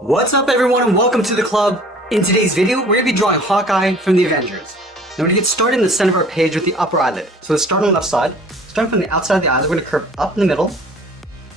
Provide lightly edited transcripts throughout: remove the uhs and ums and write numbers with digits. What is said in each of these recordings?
What's up everyone and welcome to the club. In today's video, we're going to be drawing Hawkeye from the Avengers. Now we're going to get started in the center of our page with the upper eyelid. So let's start on the left side. Starting from the outside of the eyelid, we're going to curve up in the middle and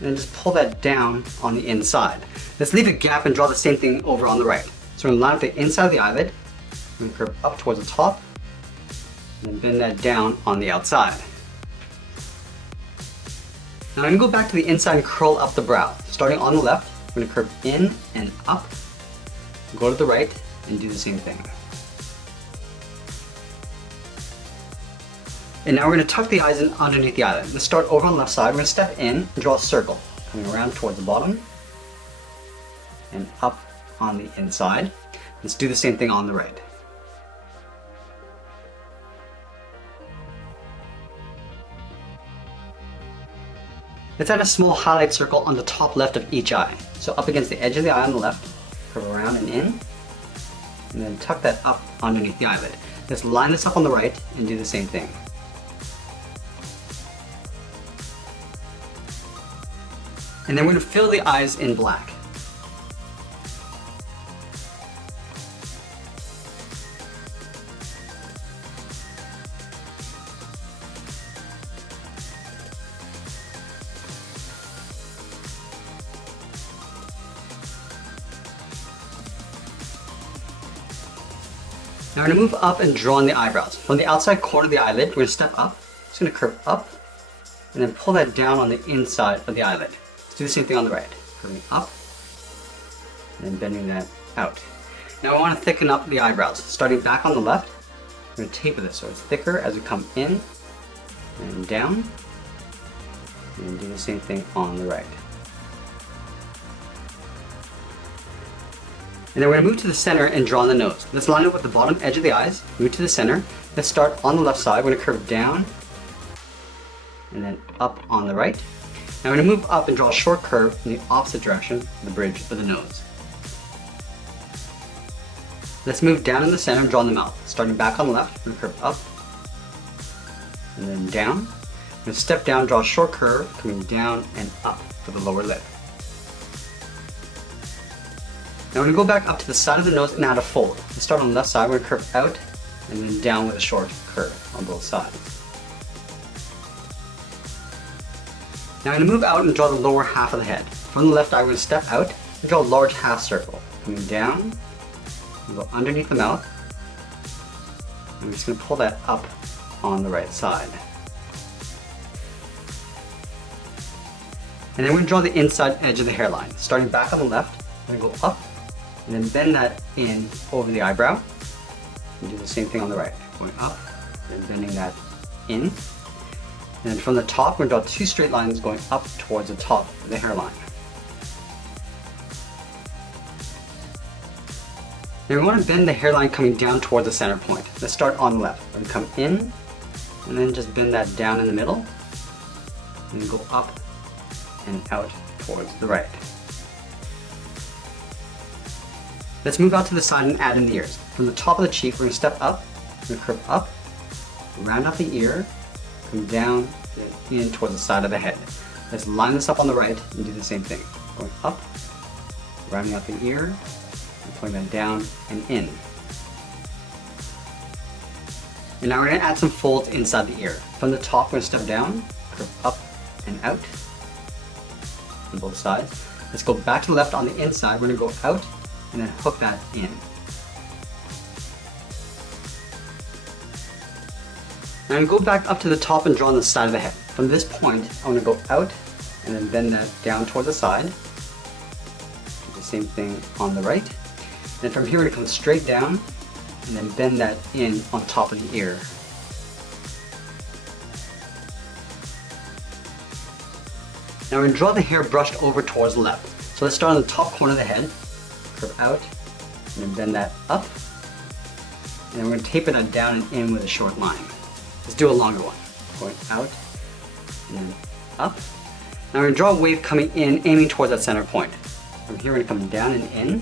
then just pull that down on the inside. Let's leave a gap and draw the same thing over on the right. So we're going to line up the inside of the eyelid, we're going to curve up towards the top, and then bend that down on the outside. Now I'm going to go back to the inside and curl up the brow. Starting on the left, we're going to curve in and up, go to the right, and do the same thing. And now we're going to tuck the eyes in underneath the eyelid. Let's start over on the left side. We're going to step in and draw a circle, coming around towards the bottom, and up on the inside. Let's do the same thing on the right. Let's add a small highlight circle on the top left of each eye. So up against the edge of the eye on the left, curve around and in, and then tuck that up underneath the eyelid. Let's line this up on the right and do the same thing. And then we're going to fill the eyes in black. Now we're going to move up and draw in the eyebrows. From the outside corner of the eyelid, we're going to step up. It's going to curve up and then pull that down on the inside of the eyelid. Let's do the same thing on the right. Curving up and then bending that out. Now we want to thicken up the eyebrows. Starting back on the left, we're going to taper this so it's thicker as we come in and down. And do the same thing on the right. And then we're going to move to the center and draw on the nose. Let's line up with the bottom edge of the eyes, move to the center. Let's start on the left side. We're going to curve down and then up on the right. Now we're going to move up and draw a short curve in the opposite direction, the bridge of the nose. Let's move down in the center and draw in the mouth. Starting back on the left, we're going to curve up and then down. We're going to step down, draw a short curve coming down and up for the lower lip. Now we're going to go back up to the side of the nose and add a fold. Let's start on the left side, we're going to curve out and then down with a short curve on both sides. Now I'm going to move out and draw the lower half of the head. From the left eye, we're going to step out and draw a large half circle. Coming down, we'll go underneath the mouth. I'm just going to pull that up on the right side. And then we're going to draw the inside edge of the hairline. Starting back on the left, we're going to go up and then bend that in over the eyebrow. And do the same thing on the right. Going up and bending that in. And then from the top, we're going to draw two straight lines going up towards the top of the hairline. Now we want to bend the hairline coming down towards the center point. Let's start on the left. We're going to come in and then just bend that down in the middle and then go up and out towards the right. Let's move out to the side and add in the ears. From the top of the cheek, we're going to step up, we're going to curve up, round out the ear, come down and in towards the side of the head. Let's line this up on the right and do the same thing. Going up, rounding out the ear, and pulling that down and in. And now we're going to add some folds inside the ear. From the top, we're going to step down, curve up and out on both sides. Let's go back to the left on the inside. We're going to go out and then hook that in. Now I'm going to go back up to the top and draw on the side of the head. From this point, I'm going to go out and then bend that down towards the side. Do the same thing on the right. And from here, we're going to come straight down and then bend that in on top of the ear. Now we're going to draw the hair brushed over towards the left. So let's start on the top corner of the head, curve out, and then bend that up. And then we're going to taper that down and in with a short line. Let's do a longer one. Going out and then up. Now we're going to draw a wave coming in, aiming towards that center point. From here we're going to come down and in,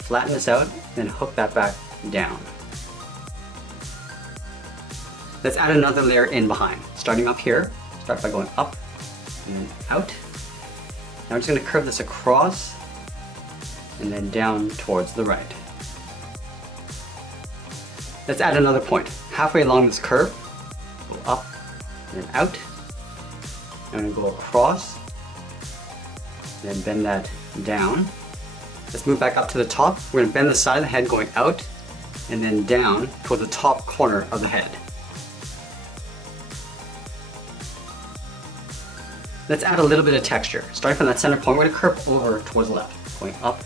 flatten this out, then hook that back down. Let's add another layer in behind. Starting up here, start by going up and then out. Now I'm just going to curve this across and then down towards the right. Let's add another point. Halfway along this curve, go up and then out, and then go across, then bend that down. Let's move back up to the top. We're going to bend the side of the head going out and then down toward the top corner of the head. Let's add a little bit of texture. Starting from that center point, we're going to curve over towards the left, going up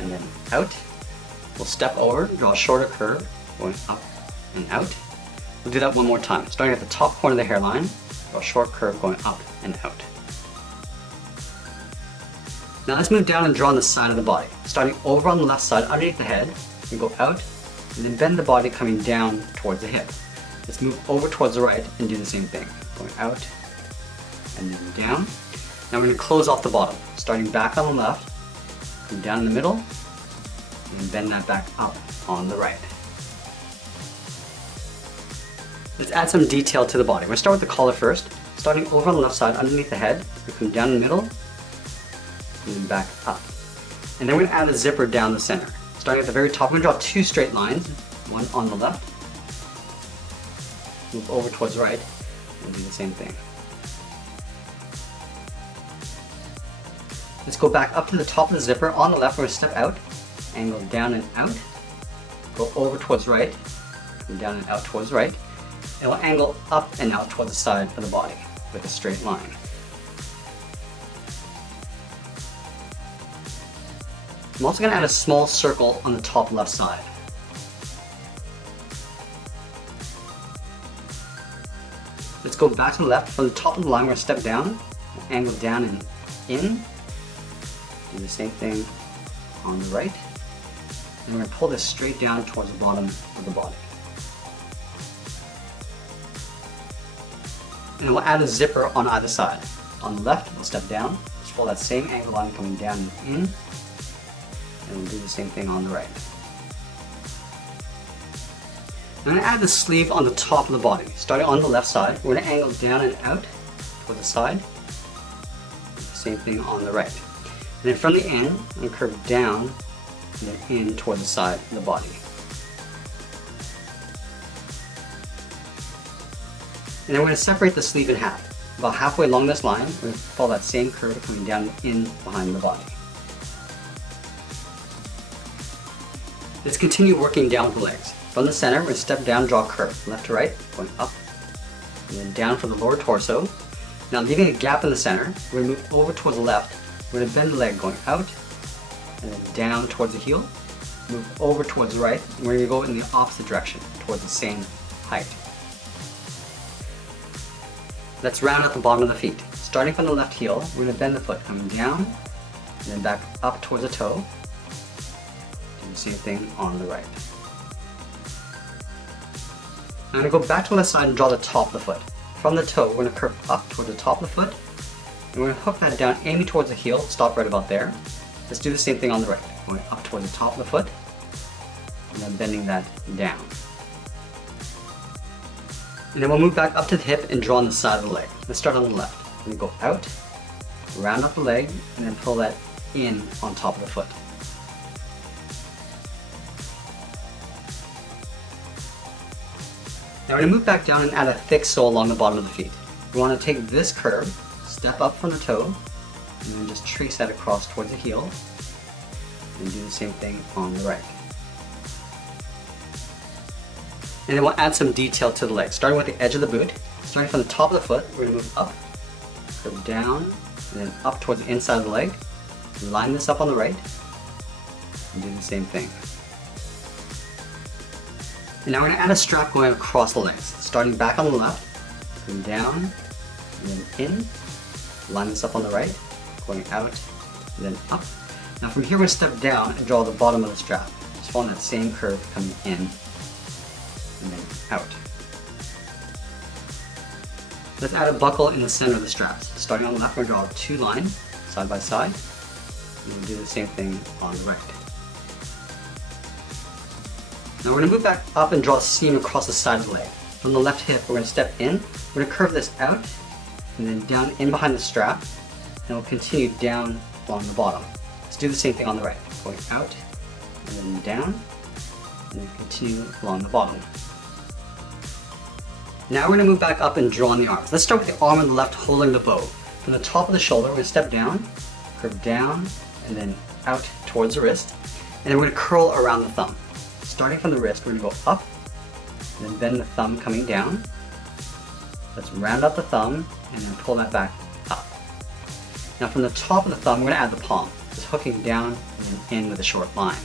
and then out. We'll step over, draw a shorter curve, going up and out. We'll do that one more time. Starting at the top corner of the hairline, draw a short curve going up and out. Now let's move down and draw on the side of the body. Starting over on the left side, underneath the head, we go out, and then bend the body coming down towards the hip. Let's move over towards the right and do the same thing. Going out, and then down. Now we're going to close off the bottom. Starting back on the left, come down in the middle, and bend that back up on the right. Let's add some detail to the body. We're going to start with the collar first. Starting over on the left side, underneath the head, we come down in the middle, and then back up. And then we're going to add a zipper down the center. Starting at the very top, we're going to draw two straight lines, one on the left, move over towards the right, and do the same thing. Let's go back up to the top of the zipper. On the left, we're going to step out, angle down and out, go over towards the right, come down and out towards the right, and we'll angle up and out towards the side of the body with a straight line. I'm also going to add a small circle on the top left side. Let's go back to the left. From the top of the line, we're going to step down, angle down and in. Do the same thing on the right. And we're going to pull this straight down towards the bottom of the body. And we'll add a zipper on either side. On the left, we'll step down, just pull that same angle line coming down and in. And we'll do the same thing on the right. I'm going to add the sleeve on the top of the body. Starting on the left side, we're going to angle down and out toward the side. Do the same thing on the right. And then from the end, I'm going to curve down and then in toward the side of the body. And then we're going to separate the sleeve in half. About halfway along this line, we're going to follow that same curve coming down in behind the body. Let's continue working down with the legs. From the center, we're going to step down, draw a curve, left to right, going up, and then down for the lower torso. Now leaving a gap in the center, we're going to move over towards the left. We're going to bend the leg going out, and then down towards the heel, move over towards the right, and we're going to go in the opposite direction, towards the same height. Let's round out the bottom of the feet. Starting from the left heel, we're going to bend the foot, coming down, and then back up towards the toe. Do the same thing on the right. I'm going to go back to the left side and draw the top of the foot. From the toe, we're going to curve up towards the top of the foot, and we're going to hook that down, aiming towards the heel, stop right about there. Let's do the same thing on the right, going up towards the top of the foot, and then bending that down. And then we'll move back up to the hip and draw on the side of the leg. Let's start on the left. We're going to go out, round up the leg, and then pull that in on top of the foot. Now we're going to move back down and add a thick sole along the bottom of the feet. We want to take this curve, step up from the toe, and then just trace that across towards the heel, and do the same thing on the right. And then we'll add some detail to the leg, starting with the edge of the boot. Starting from the top of the foot, we're going to move up, curve down, and then up towards the inside of the leg. Line this up on the right, and do the same thing. And now we're going to add a strap going across the legs, starting back on the left, going down, and then in, line this up on the right, going out, and then up. Now from here we're going to step down and draw the bottom of the strap, just following that same curve coming in, and then out. Let's add a buckle in the center of the straps. Starting on the left, we're going to draw two lines, side by side, and we'll do the same thing on the right. Now we're going to move back up and draw a seam across the side of the leg. From the left hip, we're going to step in, we're going to curve this out, and then down in behind the strap, and we'll continue down along the bottom. Let's do the same thing on the right. Going out, and then down, and then continue along the bottom. Now we're going to move back up and draw on the arms. Let's start with the arm on the left holding the bow. From the top of the shoulder, we're going to step down, curve down, and then out towards the wrist. And then we're going to curl around the thumb. Starting from the wrist, we're going to go up, and then bend the thumb coming down. Let's round out the thumb, and then pull that back up. Now from the top of the thumb, we're going to add the palm, just hooking down and then in with a short line.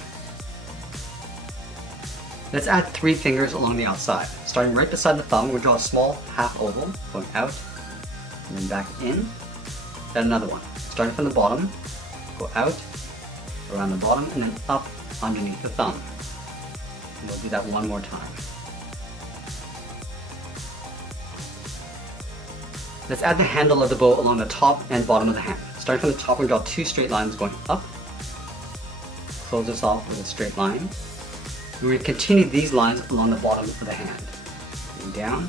Let's add 3 fingers along the outside. Starting right beside the thumb, we'll draw a small half oval, going out, and then back in. Then another one. Starting from the bottom, go out, around the bottom, and then up underneath the thumb. And we'll do that one more time. Let's add the handle of the bow along the top and bottom of the hand. Starting from the top, we'll draw 2 straight lines going up. Close this off with a straight line. We're going to continue these lines along the bottom of the hand. Going down,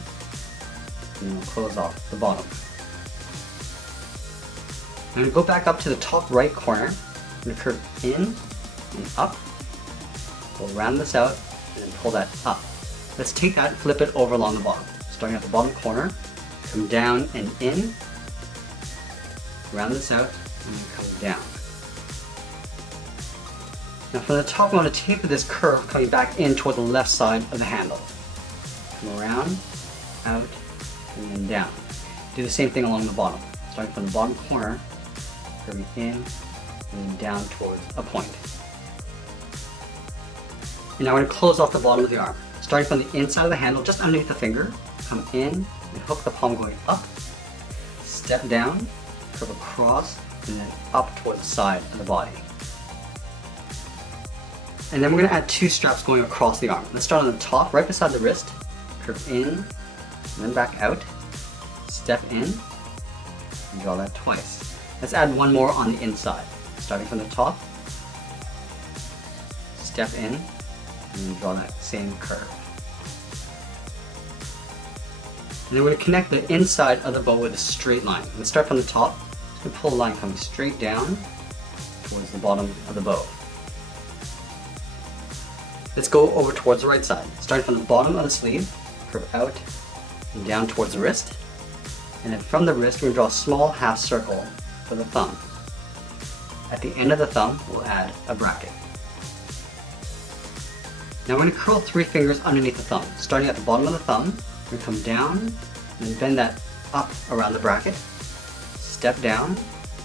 and we'll close off the bottom. I'm going to go back up to the top right corner. I'm going to curve in and up. We'll round this out and then pull that up. Let's take that and flip it over along the bottom. Starting at the bottom corner, come down and in, round this out, and then come down. Now from the top, we want to taper this curve coming back in toward the left side of the handle. Come around, out, and then down. Do the same thing along the bottom. Starting from the bottom corner, curving in, and then down towards a point. And now we're going to close off the bottom of the arm. Starting from the inside of the handle, just underneath the finger, come in, and hook the palm going up, step down, curve across, and then up towards the side of the body. And then we're going to add 2 straps going across the arm. Let's start on the top, right beside the wrist, curve in, and then back out, step in, and draw that twice. Let's add 1 more on the inside. Starting from the top, step in, and then draw that same curve. And then we're going to connect the inside of the bow with a straight line. Let's start from the top, just going to pull a line coming straight down towards the bottom of the bow. Let's go over towards the right side. Starting from the bottom of the sleeve, curve out and down towards the wrist. And then from the wrist, we're going to draw a small half circle for the thumb. At the end of the thumb, we'll add a bracket. Now we're going to curl 3 fingers underneath the thumb. Starting at the bottom of the thumb, we're going to come down and then bend that up around the bracket. Step down,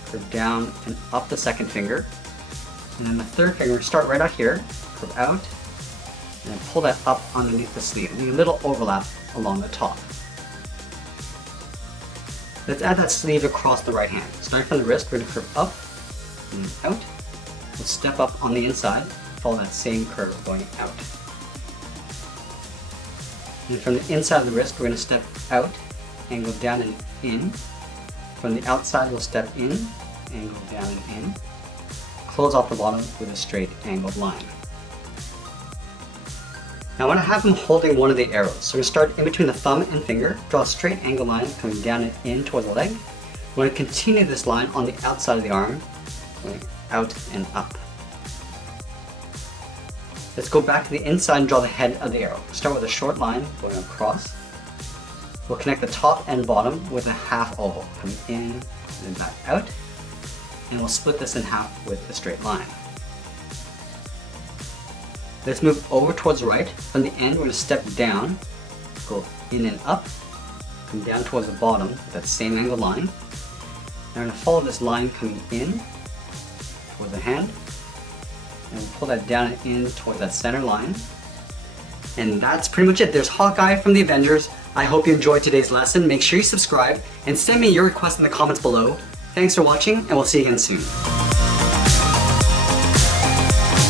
curve down and up the second finger. And then the third finger, start right out here, curve out, and then pull that up underneath the sleeve. Leave a little overlap along the top. Let's add that sleeve across the right hand. Starting from the wrist, we're going to curve up and out. We'll step up on the inside, follow that same curve going out. And from the inside of the wrist, we're going to step out, angle down and in. From the outside, we'll step in, angle down and in. Close off the bottom with a straight angled line. Now I want to have him holding one of the arrows. So we're going to start in between the thumb and finger, draw a straight angle line coming down and in toward the leg. We're going to continue this line on the outside of the arm, going out and up. Let's go back to the inside and draw the head of the arrow. Start with a short line going across. We'll connect the top and bottom with a half oval, coming in and then back out. And we'll split this in half with a straight line. Let's move over towards the right. From the end, we're going to step down, go in and up, come down towards the bottom with that same angled line. Now we're going to follow this line coming in towards the hand, and we'll pull that down and in towards that center line. And that's pretty much it. There's Hawkeye from the Avengers. I hope you enjoyed today's lesson. Make sure you subscribe and send me your requests in the comments below. Thanks for watching, and we'll see you again soon.